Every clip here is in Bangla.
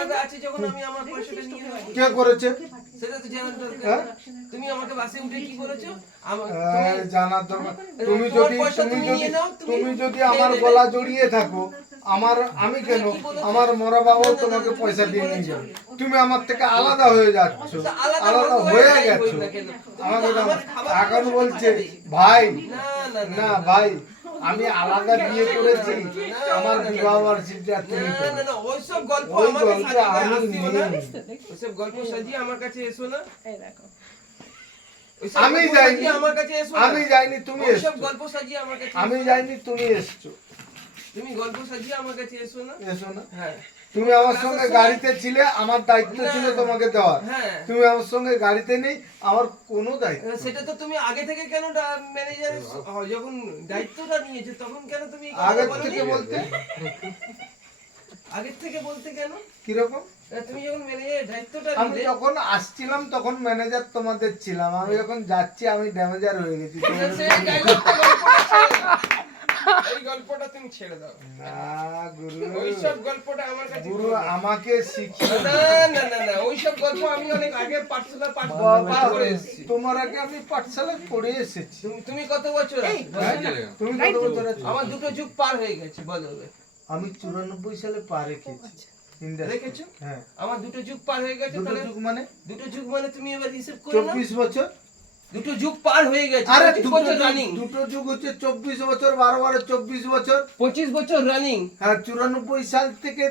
আলাদা আছে যখন আমি আমার পয়সাটা নিয়ে নেব। কে করেছে? সেটা তো জানার দরকার। তুমি আমাকে বাসে উঠে কি বলেছো? জানার দরকার। তুমি তোমার যদি পয়সা তুমি নিয়ে নাও, তুমি যদি আমার গলা জড়িয়ে থাকো, আমি কেন আমার মরা বাবা তোমাকে পয়সা দিয়ে নিয়ে যাবে? তুমি আমার থেকে আলাদা হয়ে যাচ্ছ, আলাদা হয়ে গেছো। আমাকে এখন বলছে ভাই, না ভাই আমি আলাদা বিয়ে করেছি, আমার বিবাহ বার্ষিকী তুমি না না ওইসব গল্প ওই আমাকে গল্পে সাজিয়ে আমি আসতেও না। নেই। ওইসব গল্প সাজিয়ে আমার কাছে এসো না। এই দেখো ওইসব আমি গল্প যাইনি, সাজিয়ে আমার কাছে এসো না। আমি যাইনি, তুমি ওইসব এসছো। গল্প সাজিয়ে আমার কাছে আমি এসো না। যাইনি, তুমি এসছো। তুমি গল্প সাজিয়ে আমার কাছে এসো না। এসো না। হ্যাঁ তুমি আমার সঙ্গে গাড়িতে ছিলে, আমার দায়িত্ব ছিল তোমাকে দেওয়ার। হ্যাঁ তুমি আমার সঙ্গে গাড়িতে নেই, আমার কোনো দায়িত্ব নেই। সেটা তো তুমি আগে থেকে কেন ম্যানেজার যখন দায়িত্বটা নিয়েছো তখন কেন তুমি এই আগে কথাটা থেকে বলোনি? বলতে আগের থেকে বলতে কেন? কিরকম? তুমি যখন ম্যানেজারের দায়িত্বটা আমি নিলে যখন আসছিলাম তখন ম্যানেজার তোমাদের ছিলাম, আমি যখন যাচ্ছি আমি ড্যামেজার হয়ে গেছি। এই গল্পটা তুমি ছেড়ে দাও। না গুরু, ওইসব গল্পটা আমার কাছে গুরু আমাকে শিখিয়ে না না না না ওইসব গল্প আমি অনেক আগে পাঠশালা পাঠ করে এসেছি। তোমার আগে আমি পাঠশালায় পড়ে এসেছি। তুমি কত বছর আছো? তুমি কত বছর আছো? আমার দুটো যুগ পার হয়ে গেছে বলো। আমি 94 সালে পা রেখেছি। ইন্ডাস্ট্রি। রেখেছো? হ্যাঁ। আমার দুটো যুগ পার হয়ে গেছে। দুটো তাহলে যুগ মানে দুটো যুগ মানে তুমি এবার হিসাব করো না। 24 বছর। দুটো যুগ পার হয়ে গেছে। আরে 25 বছর রানিং। দুটো যুগ হচ্ছে 24 বছর, 12 24 বছর। 25 বছর রানিং। হ্যাঁ 94 সাল থেকে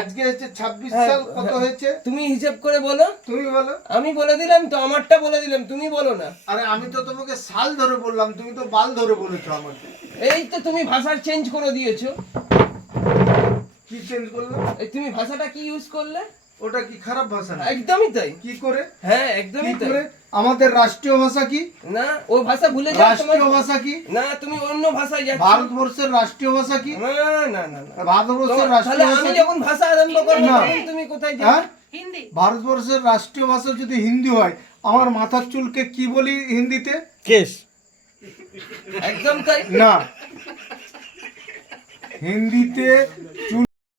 আজকে হচ্ছে 26 সাল, কত হয়েছে তুমি হিসাব করে বলো। তুমি বলো। আমি বলে দিলাম তো, আমারটা বলে দিলাম, তুমি বলো না। আরে আমি তো তোমাকে সাল ধরে বললাম, তুমি তো বাল ধরে বলেছো আমাকে। এই তো তুমি ভাষার চেঞ্জ করে দিয়েছো। কি চেঞ্জ করলে? এই তুমি ভাষাটা কি ইউজ করলে? ওটা কি খারাপ ভাষা না? একদমই তাই। কি করে? হ্যাঁ কি একদমই তাই। করে? আমাদের রাষ্ট্রীয় ভাষা কি? না ওই ভাষা ভুলে যাও। রাষ্ট্রীয় ভাষা কি? না তুমি অন্য ভাষায় যাচ্ছ। ভারতবর্ষের রাষ্ট্রীয় ভাষা কি? না না না না। ভারতবর্ষের তাহলে রাষ্ট্রীয় আমি ভাষা যখন ভাষা আরম্ভ করব না। তখন তুমি কোথায় হ্যাঁ? যাবে? হিন্দি ভারতবর্ষের রাষ্ট্রীয় ভাষা যদি হিন্দি হয়, আমার মাথার চুলকে কি বলি হিন্দিতে? কেস। একদম তাই। না, হিন্দিতে চুল